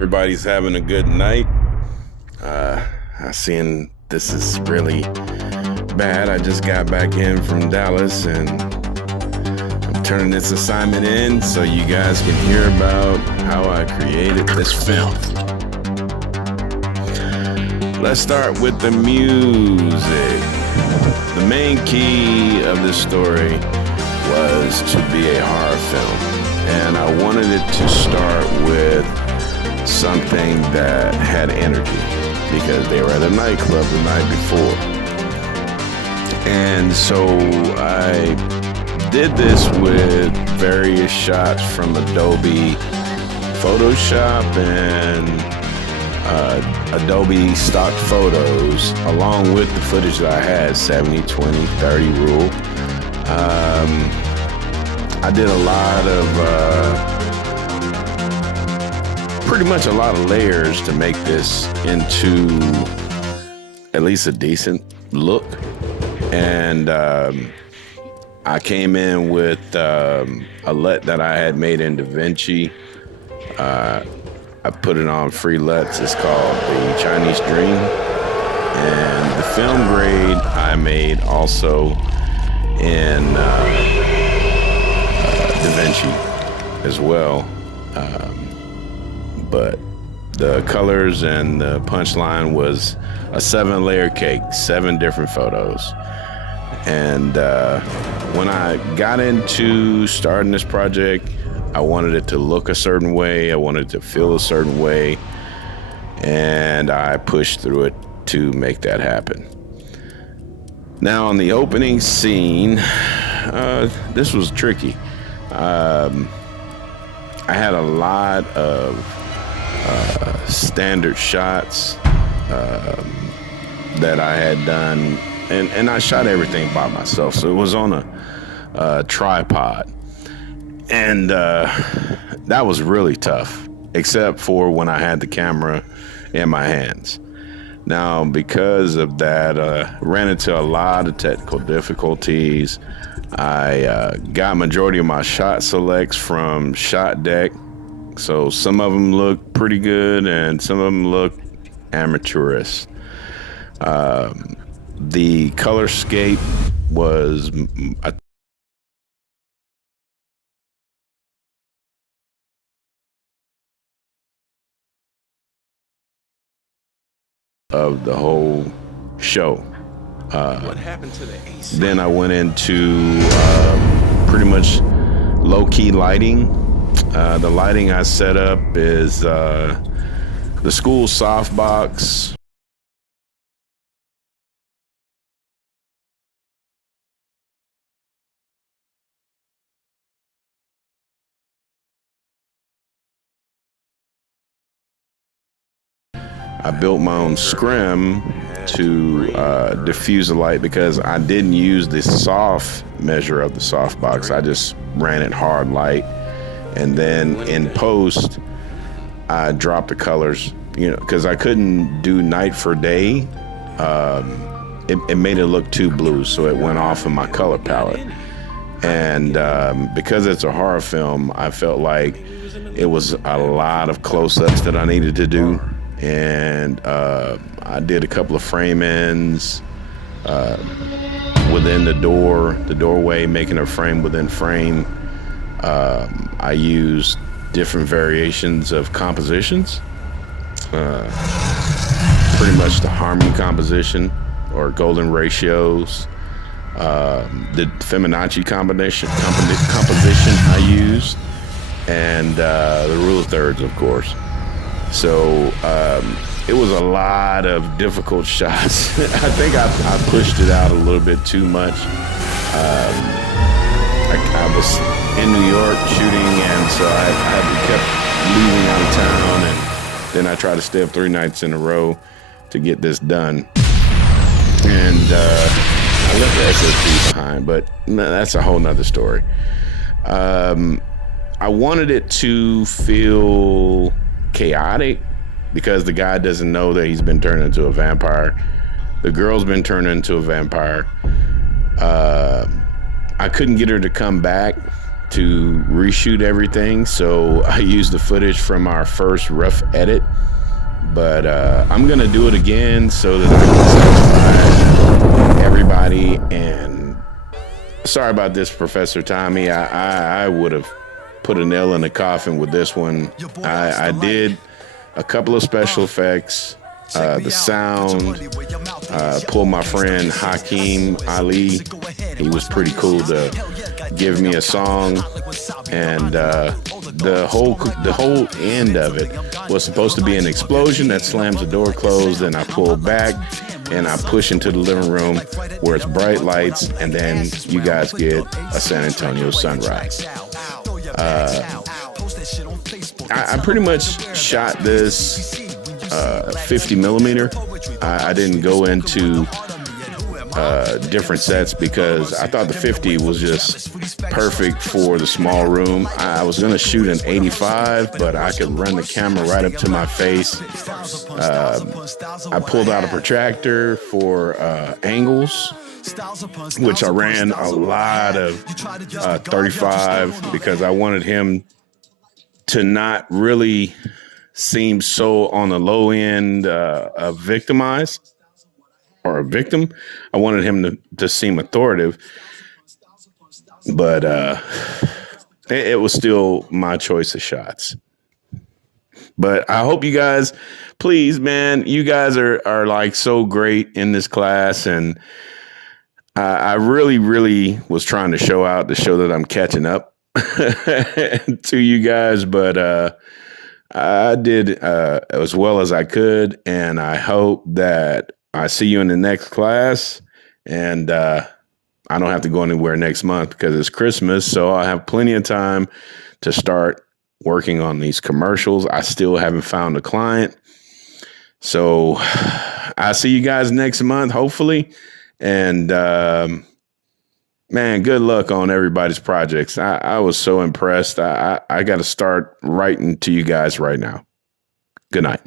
everybody's having a good night. I seen this is really bad. I just got back in from Dallas and I'm turning this assignment in so you guys can hear about how I created this film. Let's start with the music. The main key of this story was to be a horror film, and I wanted it to start with something that had energy because they were at a nightclub the night before. And so I did this with various shots from Adobe Photoshop and Adobe stock photos, along with the footage that I had, 70, 20, 30 rule. I did a lot of, pretty much a lot of layers to make this into at least a decent look. And I came in with a LUT that I had made in DaVinci. I put it on free LUTs. It's called the Chinese Dream. And the film grade I made also in DaVinci as well. But the colors and the punchline was a 7-layer cake, 7 different photos. And when I got into starting this project, I wanted it to look a certain way. I wanted it to feel a certain way. And I pushed through it to make that happen. Now, on the opening scene, this was tricky. I had a lot of standard shots that I had done, and I shot everything by myself. So it was on a tripod. And that was really tough, except for when I had the camera in my hands. Now, because of that, ran into a lot of technical difficulties. I got majority of my shot selects from Shot Deck. So some of them look pretty good and some of them look amateurish. The color scape was, of the whole show. What happened to the AC? Then I went into pretty much low-key lighting. The lighting I set up is the school softbox. I built my own scrim to diffuse the light because I didn't use the soft measure of the softbox. I just ran it hard light. And then in post, I dropped the colors, because I couldn't do night for day. It made it look too blue, so it went off of my color palette. And because it's a horror film, I felt like it was a lot of close-ups that I needed to do. And I did a couple of frame ends within the doorway, making a frame within frame. I used different variations of compositions, pretty much the harmony composition or golden ratios, the Fibonacci composition I used, and the rule of thirds, of course. So it was a lot of difficult shots. I think I pushed it out a little bit too much. I was in New York shooting, and so I kept leaving out of town, and then I tried to stay up 3 nights in a row to get this done. And I left the SSD behind, but that's a whole nother story. I wanted it to feel chaotic because the guy doesn't know that he's been turned into a vampire. The girl's been turned into a vampire. I couldn't get her to come back to reshoot everything. So I used the footage from our first rough edit, but I'm going to do it again so that I can satisfy everybody. And sorry about this, Professor Tommy. I would have put a nail in the coffin with this one. I did a couple of special effects, the sound, pulled my friend Hakeem Ali. He was pretty cool to give me a song, and the whole end of it was supposed to be an explosion that slams the door closed, and I pull back and I push into the living room where it's bright lights, and then you guys get a San Antonio sunrise. I pretty much shot this 50 millimeter. I didn't go into different sets because I thought the 50 was just perfect for the small room. I was going to shoot an 85, but I could run the camera right up to my face. I pulled out a protractor for angles, which I ran a lot of 35 because I wanted him to not really seem so on the low end victimized or a victim. I wanted him to seem authoritative, but it was still my choice of shots. But I hope you guys, please, man, you guys are like so great in this class, and I really, really was trying to show that I'm catching up to you guys, but I did as well as I could, and I hope that I see you in the next class, and I don't have to go anywhere next month because it's Christmas, so I'll have plenty of time to start working on these commercials. I still haven't found a client, so I'll see you guys next month, hopefully, and man, good luck on everybody's projects. I was so impressed. I got to start writing to you guys right now. Good night.